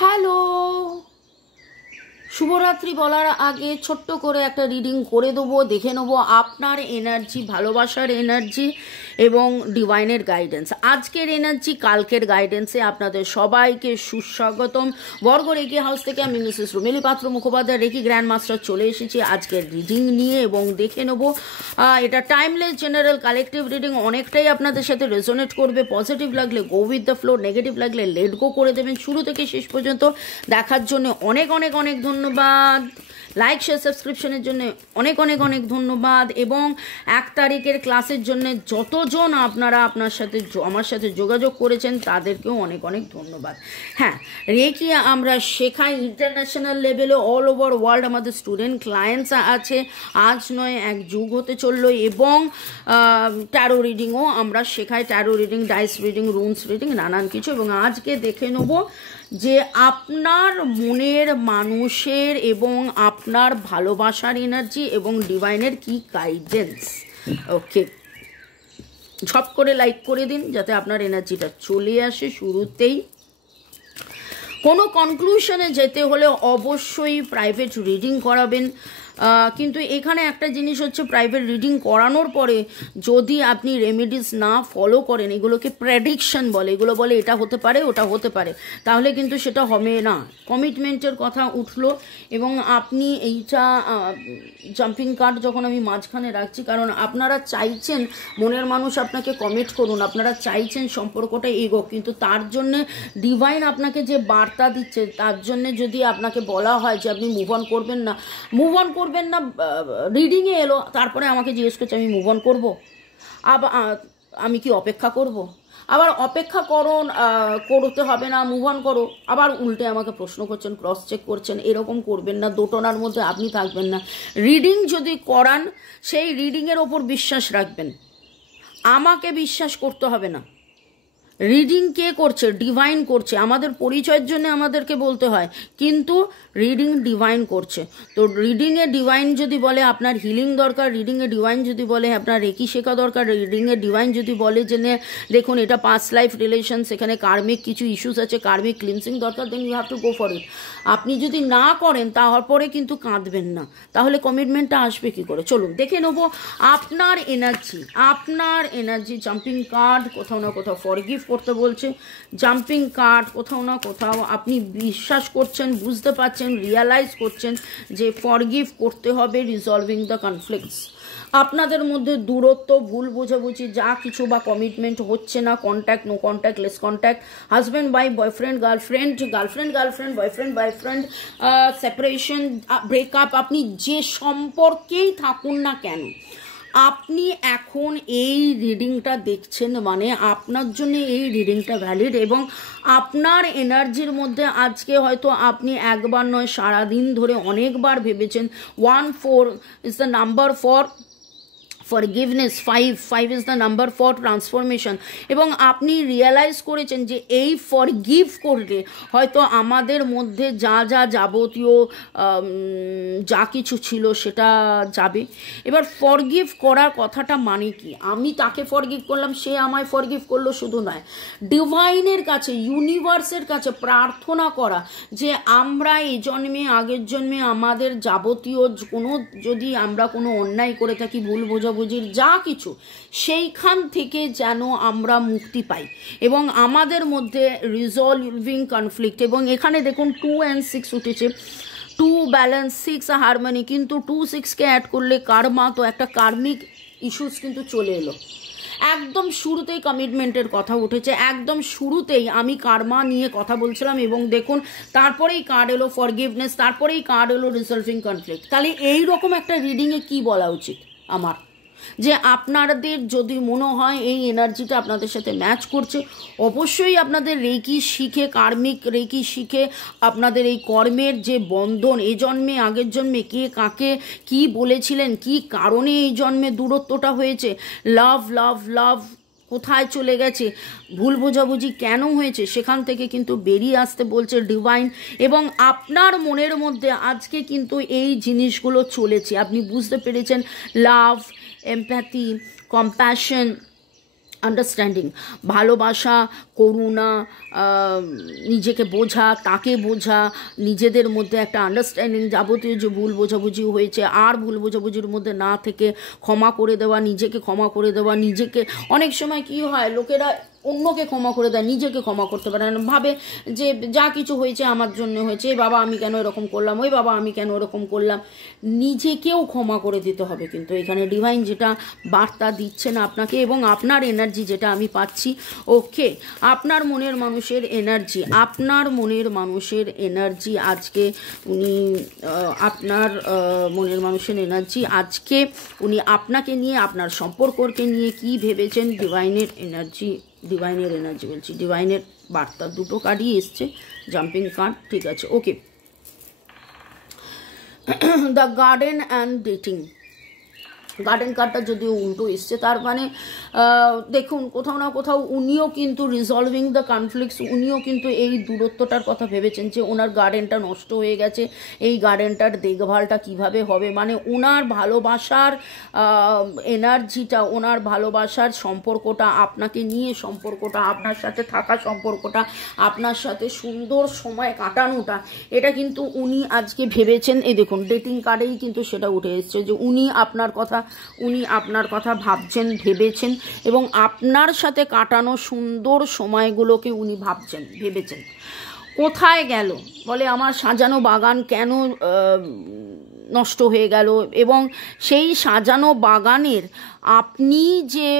Hello, শুভরাত্রি বলার আগে ছোট্ট করে একটা রিডিং করে দেবো, দেখে নেবো আপনার এনার্জি, ভালোবাসার এনার্জি এবং ডিভাইনের গাইডেন্স। আজকের এনার্জি কালকের গাইডেন্সে আপনাদের সবাইকে সুস্বাগতম। বর্গ রেকি হাউস থেকে আমি মিসেস রুমেলি পাত্র মুখোপাধ্যায়, রেকি গ্র্যান্ড মাস্টার, চলে এসেছি আজকের রিডিং নিয়ে এবং দেখে নেবো। এটা টাইমলেস জেনারেল কালেকটিভ রিডিং, অনেকটাই আপনাদের সাথে রেজোনেট করবে। পজিটিভ লাগলে go with the flow, negative লাগলে লেট গো করে দেবেন। শুরু থেকে শেষ পর্যন্ত দেখার জন্য অনেক অনেক অনেক ধন্যবাদ। লাইক শেয়ার সাবস্ক্রিপশনের জন্য অনেক অনেক অনেক ধন্যবাদ। এবং 1 তারিখের ক্লাসের জন্য যতজন আপনারা আমার সাথে যোগাযোগ করেছেন তাদেরকেও অনেক অনেক ধন্যবাদ। হ্যাঁ, রেকি আমরা শেখাই ইন্টারন্যাশনাল লেভেলে, অল ওভার ওয়ার্ল্ড আমাদের স্টুডেন্ট ক্লায়েন্টস আছে। আজ নয় এক যুগ হতে চললো। এবং ট্যারো রিডিংও আমরা শেখাই, tarot reading, dice reading, runes reading, নানান কিছু। এবং আজকে দেখে নেব যে আপনার মনের মানুষের এবং আপনার ভালোবাসার এনার্জি এবং ডিভাইনের কি গাইডেন্স। ওকে, ঝপ করে লাইক করে দিন যাতে আপনার এনার্জিটা চলে আসে শুরুতেই। কোনো কনক্লুশনে যেতে হলে অবশ্যই প্রাইভেট রিডিং করাবেন। কিন্তু এখানে একটা জিনিস হচ্ছে, প্রাইভেট রিডিং করানোর পরে যদি আপনি রেমেডিস না ফলো করেন, এগুলোকে প্রেডিকশন বলে, এগুলো বলে এটা হতে পারে ওটা হতে পারে, তাহলে কিন্তু সেটা হবে না। কমিটমেন্টের কথা উঠলো। এবং আপনি এইটা জাম্পিং কার্ড যখন আমি মাঝখানে রাখছি, কারণ আপনারা চাইছেন মনের মানুষ আপনাকে কমিট করুন, আপনারা চাইছেন সম্পর্কটা এগোক, কিন্তু তার জন্যে ডিভাইন আপনাকে যে বার্তা দিচ্ছে, তার জন্যে যদি আপনাকে বলা হয় যে আপনি মুভ অন করবেন না, রিডিংয়ে এলো, তারপরে আমাকে জিজ্ঞেস করছে আমি মুভ অন করবো, আবার আমি কি অপেক্ষা করব? আবার অপেক্ষা করতে হবে না, মুভ অন করো, আবার উল্টে আমাকে প্রশ্ন করছেন, ক্রস চেক করছেন। এরকম করবেন না, দোটানার মধ্যে আপনি থাকবেন না। রিডিং যদি করান, সেই রিডিংয়ের ওপর বিশ্বাস রাখবেন, আমাকে বিশ্বাস করতে হবে না। রিডিং কে করছে? ডিভাইন করছে। আমাদের পরিচয়ের জন্য আমাদেরকে বলতে হয়, কিন্তু রিডিং ডিভাইন করছে। তো রিডিংয়ে ডিভাইন যদি বলে আপনার হিলিং দরকার, রিডিংয়ে ডিভাইন যদি বলে আপনার রেকি শেখা দরকার, রিডিংয়ে ডিভাইন যদি বলে যে দেখুন এটা পাস্ট লাইফ রিলেশন, সেখানে কার্মিক কিছু ইস্যুস আছে, কার্মিক ক্লিনসিং দরকার, then you have to go for it. আপনি যদি না করেন তারপরে কিন্তু কাঁদবেন না, তাহলে কমিটমেন্টটা আসবে কি করে? চলুন দেখে নেবো আপনার এনার্জি। জাম্পিং কার্ড কোথাও না কোথাও ফরগিভ করতে বলছে। জাম্পিং কার্ড কোথাও না কোথাও আপনি বিশ্বাস করছেন, বুঝতে পারছেন, রিয়ালাইজ করছেন যে ফরগিভ করতে হবে, রিজলভিং দ্য কনফ্লিক্টস। আপনাদের মধ্যে দূরত্ব, ভুল বোঝাবুঝি যা কিছু বা কমিটমেন্ট হচ্ছে না, contact, no contact, less contact, husband wife, boyfriend girlfriend, boyfriend boyfriend, separation, breakup, আপনি যে সম্পর্কেই থাকুন না কেন, আপনি এখন এই রিডিংটা দেখছেন মানে আপনার জন্য এই রিডিংটা ভ্যালিড। এবং আপনার এনার্জির মধ্যে আজকে হয়তো আপনি একবার নয় সারাদিন ধরে অনেকবার ভেবেছেন 1-4 is the number for forgiveness, 5 is the number for transformation. এবং আপনি রিয়েলাইজ করেছেন যে এই ফরগিভ করলে হয়তো আমাদের মধ্যে যা যাবতীয় যা কিছু ছিল সেটা যাবে। এবার ফরগিভ করার কথাটা মানে কি? আমি তাকে ফরগিভ করলাম, সে আমায় ফরগিভ করলো, শুধু নয়, ডিভাইনের কাছে, ইউনিভার্সের কাছে প্রার্থনা করা যে আমরা এই জন্মে, আগের জন্মে আমাদের যাবতীয় যদি আমরা কোনো অন্যায় করে থাকি, ভুল বোঝাবুঝির যা কিছু, সেইখান থেকে যেন আমরা মুক্তি পাই এবং আমাদের মধ্যে রিজলভিং কনফ্লিক্ট। এবং এখানে দেখুন 2 and 6 উঠেছে, 2 ব্যালেন্স, 6 হারমোনি, কিন্তু 2-6কে অ্যাড করলে কার্মা, তো একটা কার্মিক ইস্যুস কিন্তু চলে এলো। একদম শুরুতেই কমিটমেন্টের কথা উঠেছে, একদম শুরুতেই আমি কার্মা নিয়ে কথা বলছিলাম এবং দেখুন তারপরেই কার্ড এলো ফরগিভনেস, তারপরেই কার্ড এলো রিজলভিং কনফ্লিক্ট। তাহলে এইরকম একটা রিডিংয়ে কি বলা উচিত আমার? যে আপনাদের যদি মনে হয় এই এনার্জিটা আপনাদের সাথে ম্যাচ করছে, অবশ্যই আপনাদের রেকি শিখে, কার্মিক রেকি শিখে আপনাদের এই কর্মের যে বন্ধন, এই জন্মে আগের জন্মে কে কাকে কি বলেছিলেন, কি কারণে এই জন্মে দূরত্বটা হয়েছে, লাভ কোথায় চলে গেছে, ভুল বোঝাবুঝি কেন হয়েছে, সেখান থেকে কিন্তু বেরিয়ে আসতে বলছে ডিভাইন। এবং আপনার মনের মধ্যে আজকে কিন্তু এই জিনিসগুলো চলেছে, আপনি বুঝতে পেরেছেন, লাভ, এমপ্যাথি, কম্প্যাশন, আন্ডারস্ট্যান্ডিং, ভালোবাসা, করুণা, নিজেকে বোঝা, তাকে বোঝা, নিজেদের মধ্যে একটা আন্ডারস্ট্যান্ডিং, যাবতীয় যে ভুল বোঝাবুঝি হয়েছে আর ভুল বোঝাবুঝির মধ্যে না থেকে ক্ষমা করে দেওয়া, নিজেকে ক্ষমা করে দেওয়া, নিজেকে অনেক সময় কি হয় লোকেরা অন্যকে ক্ষমা করে দেয়, নিজেকে ক্ষমা করতে পারে না, ভাবে যে যা কিছু হয়েছে আমার জন্য হয়েছে, এই বাবা আমি কেন এরকম করলাম, ওই বাবা আমি কেন এরকম করলাম। নিজেকেও ক্ষমা করে দিতে হবে, কিন্তু এখানে ডিভাইন যেটা বার্তা দিচ্ছেন আপনাকে এবং আপনার এনার্জি যেটা আমি পাচ্ছি, ওকে আপনার মনের মানুষের এনার্জি, আপনার মনের মানুষের এনার্জি আজকে উনি আপনার মনের মানুষের এনার্জি আজকে উনি আপনাকে নিয়ে, আপনার সম্পর্ককে নিয়ে কি ভেবেছেন। ডিভাইনের এনার্জি বলছি, ডিভাইনের বার্তা দুটো কার্ডই এসছে, জাম্পিং কার্ড, ঠিক আছে, okay. The garden and dating, গার্ডেন কার্ডটা যদিও উল্টো এসছে, তার মানে দেখুন কোথাও না কোথাও উনিও কিন্তু রিজলভিং দ্য কনফ্লিক্টস, উনিও কিন্তু এই দূরত্বটার কথা ভেবেছেন যে ওনার গার্ডেনটা নষ্ট হয়ে গেছে, এই গার্ডেনটার দেখভালটা কিভাবে হবে, মানে ওনার ভালোবাসার এনার্জিটা, ওনার ভালোবাসার সম্পর্কটা আপনাকে নিয়ে, সম্পর্কটা আপনার সাথে থাকা, সম্পর্কটা আপনার সাথে সুন্দর সময় কাটানোটা, এটা কিন্তু উনি আজকে ভেবেছেন। এই দেখুন ডেটিং কার্ডেই কিন্তু সেটা উঠে এসছে যে উনি আপনার কথা ভাবছেন, ভেবেছেন এবং আপনার সাথে কাটানো সুন্দর সময়গুলোকে উনি ভেবেছেন। কোথায় গেল বলে আমার সাজানো বাগান কেন নষ্ট হয়ে গেল, এবং সেই সাজানো বাগানের আপনি যে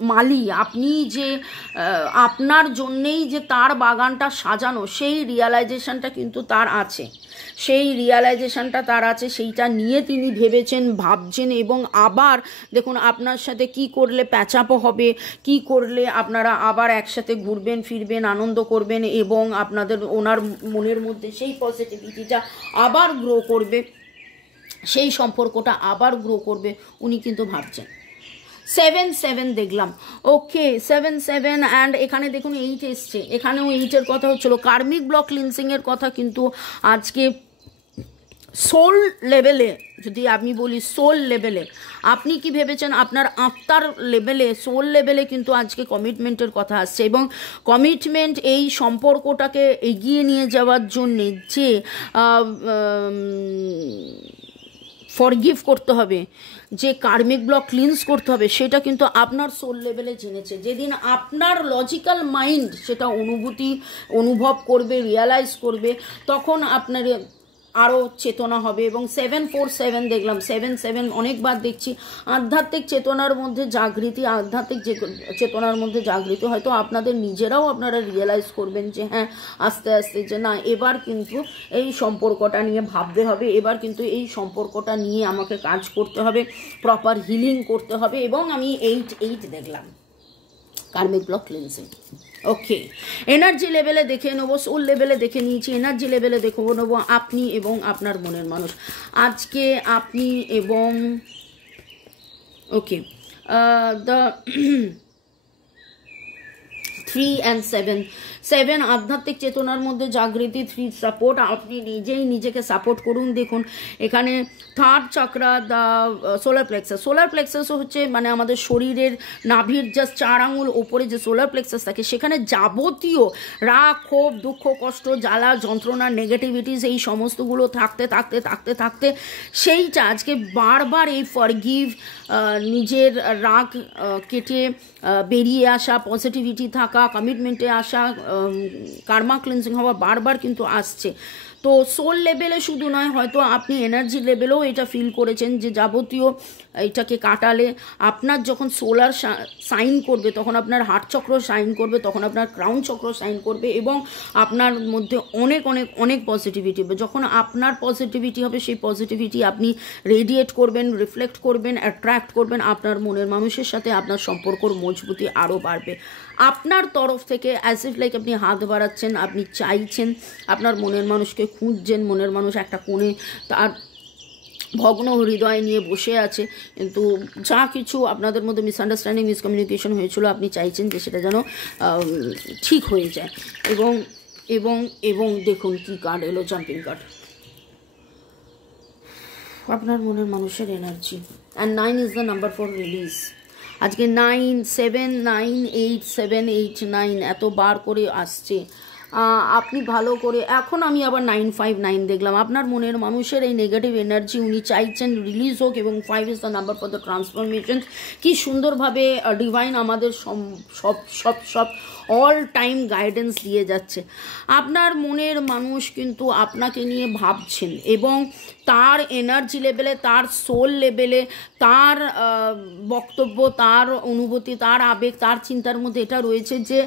মালি, আপনি যে আপনার জন্যেই যে তার বাগানটা সাজানো, সেই রিয়ালাইজেশনটা কিন্তু তার আছে, সেইটা নিয়ে তিনি ভেবেছেন, ভাবছেন এবং আবার দেখুন আপনার সাথে কি করলে প্যাচাপও হবে, কি করলে আপনারা আবার একসাথে ঘুরবেন ফিরবেন, আনন্দ করবেন এবং আপনাদের ওনার মনের মধ্যে সেই পজিটিভিটিটা আবার গ্রো করবে, সেই সম্পর্কটা আবার গ্রো করবে, উনি কিন্তু ভাবছেন। 7 দেখলাম, ওকে 7 অ্যান্ড এখানে দেখুন 8 এসছে, এখানেও 8-এর কথা হচ্ছিল। কার্মিক ব্লক ক্লিনসিংয়ের কথা কিন্তু আজকে সোল লেভেলে, যদি আমি বলি সোল লেভেলে আপনি কি ভেবেছেন, আপনার আত্মার লেভেলে, সোল লেভেলে কিন্তু আজকে কমিটমেন্টের কথা আসছে এবং কমিটমেন্ট এই সম্পর্কটাকে এগিয়ে নিয়ে যাওয়ার জন্যে যে ফরগিভ করতে হবে, যে কার্মিক ব্লক ক্লিনস করতে হবে, সেটা কিন্তু আপনার সোল লেভেলে জেনেছে। যেদিন আপনার লজিক্যাল মাইন্ড সেটা অনুভব করবে, রিয়ালাইজ করবে, তখন আপনার আরও চেতনা হবে। এবং 747 দেখলাম, 7 অনেকবার দেখছি আধ্যাত্মিক চেতনার মধ্যে জাগৃতি, আধ্যাত্মিক চেতনার মধ্যে জাগৃতি, হয়তো আপনাদের নিজেরাও আপনারা রিয়েলাইজ করবেন যে হ্যাঁ আস্তে আস্তে যে না এবার কিন্তু এই সম্পর্কটা নিয়ে ভাবতে হবে, এবার কিন্তু এই সম্পর্কটা নিয়ে আমাকে কাজ করতে হবে, প্রপার হিলিং করতে হবে। এবং আমি 8 দেখলাম কার্মিক ব্লক ক্লিনজিং। ওকে, এনার্জি লেভেলে দেখে নেবো, সোল লেভেলে দেখে নিয়েছি, এনার্জি লেভেলে দেখে নেবো আপনি এবং আপনার মনের মানুষ আজকে, আপনি এবং ওকে দ্য 3 and 7 আধ্যাত্মিক চেতনার মধ্যে জাগৃতি, 3 সাপোর্ট, আপনি নিজেই নিজেকে সাপোর্ট করুন। দেখুন এখানে 3rd chakra, the solar plexus হচ্ছে মানে আমাদের শরীরের নাভির জাস্ট 4 আঙুল ওপরে যে সোলার প্লেক্সাস থাকে, সেখানে যাবতীয় রাগ, ক্ষোভ, দুঃখ, কষ্ট, জ্বালা, যন্ত্রণা, নেগেটিভিটিস এই সমস্তগুলো থাকতে সেইটা আজকে বারবার এই ফরগিভ, নিজের রাগ কেটে বেরিয়ে আসা, পজিটিভিটি থাকা, কমিটমেন্টে আসা, কার্মা ক্লিনজিং হওয়া বারবার কিন্তু আসছে। তো সোল লেভেলে শুধু নয়, হয়তো আপনি এনার্জি লেভেলেও এটা ফিল করেছেন যে যাবতীয় এটাকে কাটালে আপনার যখন সোলার সাইন করবে, তখন আপনার হার্ট চক্র সাইন করবে, তখন আপনার ক্রাউন চক্র সাইন করবে এবং আপনার মধ্যে অনেক অনেক অনেক পজিটিভিটি হবে। যখন আপনার পজিটিভিটি হবে, সেই পজিটিভিটি আপনি রেডিয়েট করবেন, রিফ্লেক্ট করবেন, অ্যাট্রাক্ট করবেন, আপনার মনের মানুষের সাথে আপনার সম্পর্কর মজবুতি আরও বাড়বে। আপনার তরফ থেকে অ্যাজ ইফ লাইক আপনি হাত বাড়াচ্ছেন, আপনি চাইছেন, আপনার মনের মানুষকে খুঁজছেন, মনের মানুষ একটা কোণে তার ভগ্ন হৃদয় নিয়ে বসে আছে, কিন্তু যা কিছু আপনাদের মধ্যে মিসআন্ডারস্ট্যান্ডিং, মিসকমিউনিকেশন হয়েছিল, আপনি চাইছেন যে সেটা যেন ঠিক হয়ে যায়। এবং এবং এবং দেখুন কি কার্ড এলো, জাম্পিং কার্ড, আপনার মনের মানুষের energy, and 9 is the number for release. আজকে 9, 7, 9, 8, 7, 8, 9 এত বার করে আসছে। আপনি ভালো করে, এখন আমি আবার 959 দেখলাম। আপনার মনের মানুষের এই নেগেটিভ এনার্জি উনি চাইছেন রিলিজ হোক, এবং 5 is the number for the transformation. কি সুন্দরভাবে ডিভাইন আমাদের সব সব সব অল টাইম গাইডেন্স দিয়ে যাচ্ছে। আপনার মনের মানুষ কিন্তু আপনাকে নিয়ে ভাবছেন, এবং তার এনার্জি লেভেলে, তার সোল লেভেলে, তার বক্তব্য, তার অনুভূতি, তার আবেগ, তার চিন্তার মধ্যে এটা রয়েছে যে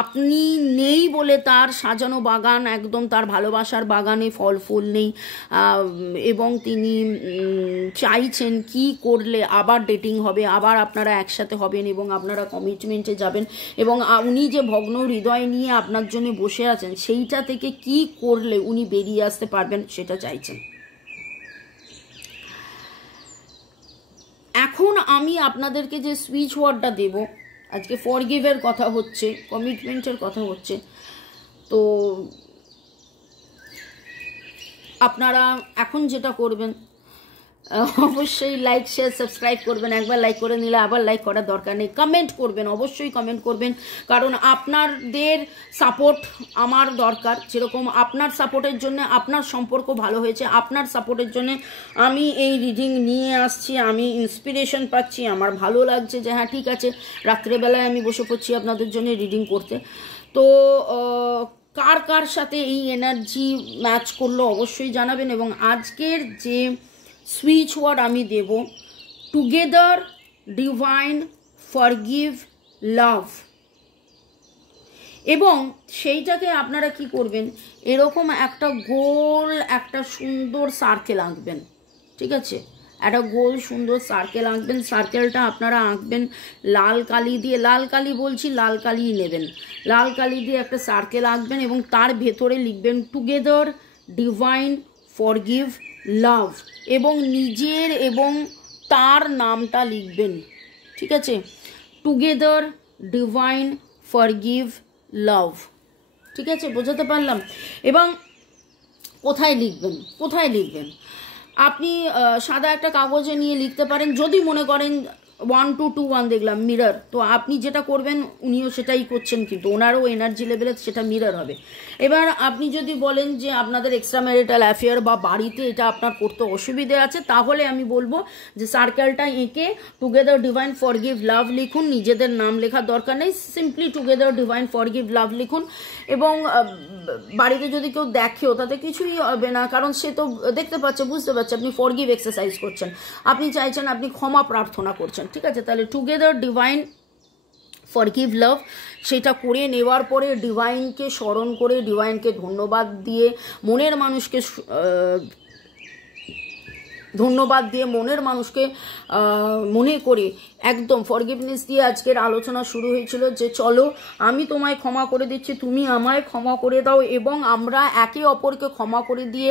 আপনি নেই বলে তার সাজানো বাগান, একদম তার ভালোবাসার বাগানে ফল ফুল নেই, এবং তিনি চাইছেন কি করলে আবার ডেটিং হবে, আবার আপনারা একসাথে হবেন এবং আপনারা কমিটমেন্টে যাবেন, এবং উনি যে ভগ্ন হৃদয় নিয়ে আপনার জন্য বসে আছেন সেইটা থেকে কি করলে উনি বেরিয়ে আসতে পারবেন সেটা চাইছেন। এখন আমি আপনাদেরকে যে সুইচ ওয়ার্ডটা দেব, আজকে ফরগিভের কথা হচ্ছে, কমিটমেন্টের কথা হচ্ছে, তো আপনারা এখন যেটা করবেন, অবশ্যই লাইক শেয়ার সাবস্ক্রাইব করবেন। একবার লাইক করে নিলে আবার লাইক করার দরকার নেই। কমেন্ট করবেন, অবশ্যই কমেন্ট করবেন, কারণ আপনাদের সাপোর্ট আমার দরকার। যেরকম আপনার সাপোর্টের জন্য আপনার সম্পর্ক ভালো হয়েছে, আপনার সাপোর্টের জন্য আমি এই রিডিং নিয়ে আসছি, আমি ইন্সপিরেশন পাচ্ছি, আমার ভালো লাগছে যে হ্যাঁ ঠিক আছে, রাত্রেবেলায় আমি বসে পড়ছি আপনাদের জন্য রিডিং করতে। তো কার কার সাথে এই এনার্জি ম্যাচ করলো অবশ্যই জানাবেন। এবং আজকের যে সুইচ ওয়ার্ড আমি দেব, টুগেদার, ডিভাইন, ফরগিভ, লাভ, এবং সেইটাকে আপনারা কি করবেন, এরকম একটা গোল, একটা সুন্দর সার্কেল আঁকবেন। ঠিক আছে, একটা গোল সুন্দর সার্কেল আঁকবেন। সার্কেলটা আপনারা আঁকবেন লাল কালি দিয়ে, লাল কালি বলছি, লাল কালিই নেবেন, লাল কালি দিয়ে একটা সার্কেল আঁকবেন, এবং তার ভেতরে লিখবেন টুগেদার, ডিভাইন, ফরগিভ, লাভ, এবং নিজের এবং তার নামটা লিখবেন। ঠিক আছে, টুগেদার, ডিভাইন, ফরগিভ, লাভ। ঠিক আছে, বোঝাতে পারলাম? এবং কোথায় লিখবেন, কোথায় লিখবেন আপনি সাদা একটা কাগজে নিয়ে লিখতে পারেন। যদি মনে করেন 1, 2, 2, 1 দেখলাম মিরর, তো আপনি যেটা করবেন উনিও সেটাই করছেন, কিন্তু ওনারও এনার্জি লেভেলে সেটা মিরর হবে। এবার আপনি যদি বলেন যে আপনাদের এক্সট্রা ম্যারিটাল অ্যাফেয়ার বা বাড়িতে এটা আপনার করতে অসুবিধে আছে, তাহলে আমি বলবো যে সার্কেলটা এঁকে টুগেদার, ডিভাইন, ফরগিভ, লাভ লিখুন। নিজেদের নাম লেখার দরকার নেই, সিম্পলি টুগেদার, ডিভাইন, ফরগিভ, লাভ লিখুন। এবং বাড়িতে যদি কেউ দেখেও তাতে কিছুই হবে না, কারণ সে তো দেখতে পাচ্ছে, বুঝতে পারছে আপনি ফরগিভ এক্সারসাইজ করছেন, আপনি চাইছেন, আপনি ক্ষমা প্রার্থনা করছেন। ঠিক আছে, তাহলে টুগেদার, ডিভাইন, ফরগিভ, লাভ সেটা করে নেওয়ার পরে ডিভাইনকে স্মরণ করে, ডিভাইনকে ধন্যবাদ দিয়ে, মনের মানুষকে ধন্যবাদ দিয়ে, মনের মানুষকে মনে করে একদম ফরগিভনেস দিয়ে আজকের আলোচনা শুরু হয়েছিল যে চলো আমি তোমায় ক্ষমা করে দিচ্ছি, তুমি আমায় ক্ষমা করে দাও, এবং আমরা একে অপরকে ক্ষমা করে দিয়ে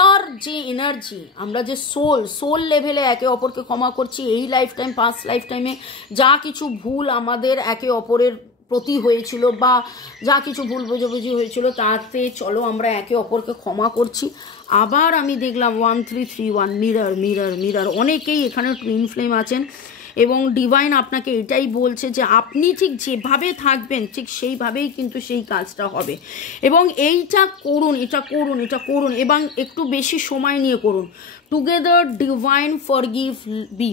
তার যে এনার্জি, আমরা যে সোল লেভেলে একে অপরকে ক্ষমা করছি, এই লাইফ টাইম, পাস্ট লাইফ টাইমে যা কিছু ভুল আমাদের একে অপরের প্রতি হয়েছিল বা যা কিছু ভুল বোঝাবুঝি হয়েছিল, তাতে চলো আমরা একে অপরকে ক্ষমা করছি। আবার আমি দেখলাম 1, 3, 3, 1 মিরর, মিরর, মিরর। অনেকেই এখানে টুইন ফ্লেম আছেন, এবং ডিভাইন আপনাকে এটাই বলছে যে আপনি ঠিক যেভাবে থাকবেন ঠিক সেইভাবেই কিন্তু সেই কাজটা হবে। এবং এইটা করুন, এটা করুন, এটা করুন, এবং একটু বেশি সময় নিয়ে করুন। টুগেদার, ডিভাইন, ফরগিভ, বি,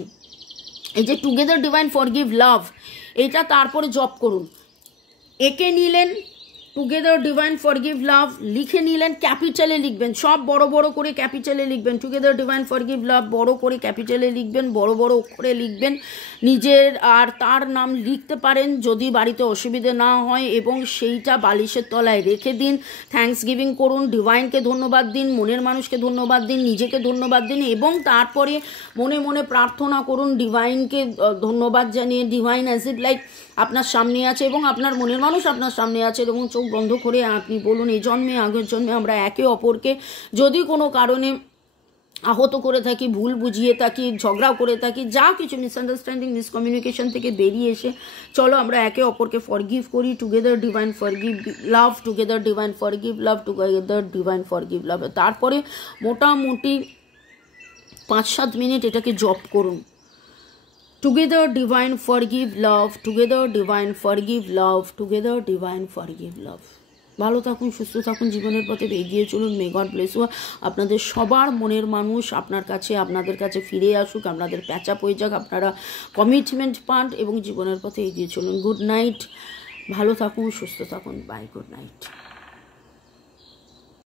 এই যে টুগেদার, ডিভাইন, ফরগিভ, লাভ, এটা তারপরে জপ করুন। একে নিলেন টুগেদার, ডিভাইন, ফরগিভ, লাভ, লিখে নিলেন, ক্যাপিটালে লিখবেন, সব বড় বড় করে ক্যাপিটালে লিখবেন। টুগেদার, ডিভাইন, ফরগিভ, লাভ বড় করে ক্যাপিটালে লিখবেন, বড় বড় অক্ষরে লিখবেন, নিজের আর তার নাম লিখতে পারেন যদি বাড়িতে অসুবিধে না হয়, এবং সেইটা বালিশের তলায় রেখে দিন। থ্যাঙ্কস গিভিং করুন, ডিভাইনকে ধন্যবাদ দিন, মনের মানুষকে ধন্যবাদ দিন, নিজেকে ধন্যবাদ দিন, এবং তারপরে মনে মনে প্রার্থনা করুন ডিভাইনকে ধন্যবাদ জানিয়ে। ডিভাইন অ্যাজ ইট লাইক আপনার সামনে আছে, এবং আপনার মনের মানুষ আপনার সামনে আছে, এবং চোখ বন্ধ করে আপনি বলুন এই জন্মে, আগের জন্মে আমরা একে অপরকে যদি কোনো কারণে আহত করে থাকি, ভুল বুঝিয়ে থাকি, ঝগড়া করে থাকি, যা কিছু মিসআন্ডারস্ট্যান্ডিং, মিসকমিউনিকেশন থেকে বেরিয়ে এসে চলো আমরা একে অপরকে ফরগিভ করি। Together, divine, forgive, love, together, divine, forgive, love, together, divine, forgive, love. তারপরে মোটামুটি 5-7 মিনিট এটাকে জপ করুন। Together divine forgive love, together divine forgive love, together divine forgive love. ভালো থাকুন, সুস্থ থাকুন, জীবনের পথে এগিয়ে চলুন। May God bless you. আপনাদের সবার মনের মানুষ আপনাদের কাছে ফিরে আসুক, আপনাদের প্যাচ আপ হয়ে যাক, আপনারা কমিটমেন্ট পান এবং জীবনের পথে এগিয়ে চলুন। গুড নাইট, ভালো থাকুন, সুস্থ থাকুন, বাই, গুড নাইট।